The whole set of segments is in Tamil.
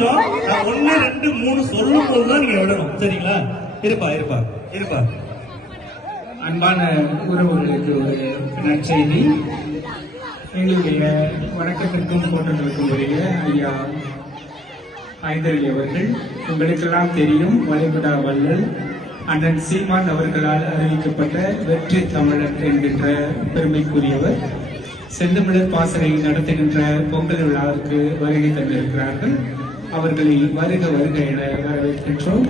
நிமிஷம். நான் 1 2 3 சொல்லும் போதுதான் நீங்க விடணும். சரிங்களா? இருப்பா. அன்பான உறவுகளுக்கு ஒரு நற்செய்தி. எங்களுடைய வணக்கத்திற்கும் போட்டத்திற்கும் உரிய ஐயா ஐதரலி அவர்கள், உங்களுக்கெல்லாம் தெரியும், வளைகுடா வள்ளல் அண்ணன் சீமான் அவர்களால் அறிவிக்கப்பட்ட வெற்றி தமிழர் என்கின்ற பெருமைக்குரியவர் செந்தமிழர் பாசறை நடத்துகின்ற பொங்கல் விழாவிற்கு வருகை தந்திருக்கிறார்கள். அவர்களை வருக என வரவேற்கின்றோம்.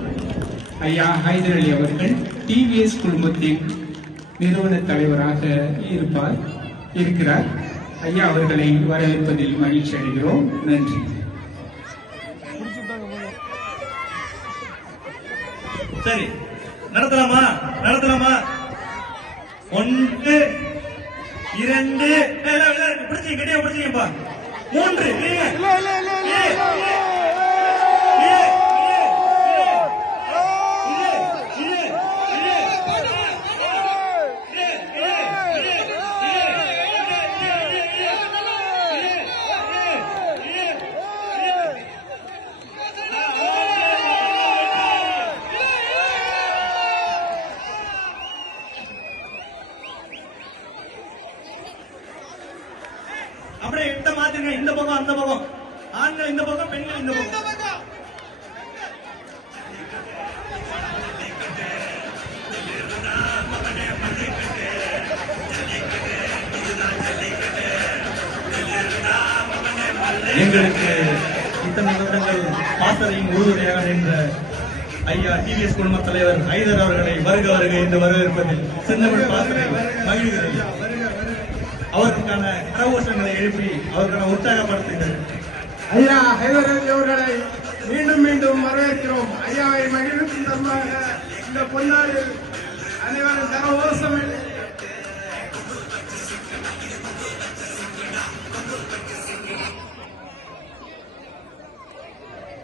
ஐயா ஹைதரலி அவர்கள் டிவிஎஸ் குழுமத்தின் நிறுவன தலைவராக இருக்கிறார். ஐயா அவர்களை வரவேற்பதில் மகிழ்ச்சி அடைகிறோம். நன்றி. சரி, நடத்தலாமா? 1 2 பிடிச்சீங்கப்பா. 3 அப்படியே எட்ட மாத்துங்க. இந்த பக்கம் அந்த பக்கம், ஆண்கள் இந்த பக்கம், பெண்கள் இந்த பக்கம். எங்களுக்கு இத்தனை வருடங்கள் பாசறையின் உறுதுணையாக நின்ற ஐயா டிவிஎஸ் குழும தலைவர் ஐதர் அவர்களை வருக என்று வரவேற்பதில் செந்தமிழ் பாசறை மகிழ்கிறது. அவருக்கான கரகோஷங்களை எழுப்பி அவர்களை உற்சாகப்படுத்துங்கள். ஐயா ஹைதரலி அவர்களை மீண்டும் வரவேற்கிறோம். ஐயாவை மகிழ்ச்சியின் தருணமாக இந்த பொன்னாளில் அனைவரும் கரகோஷம்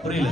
புரியல.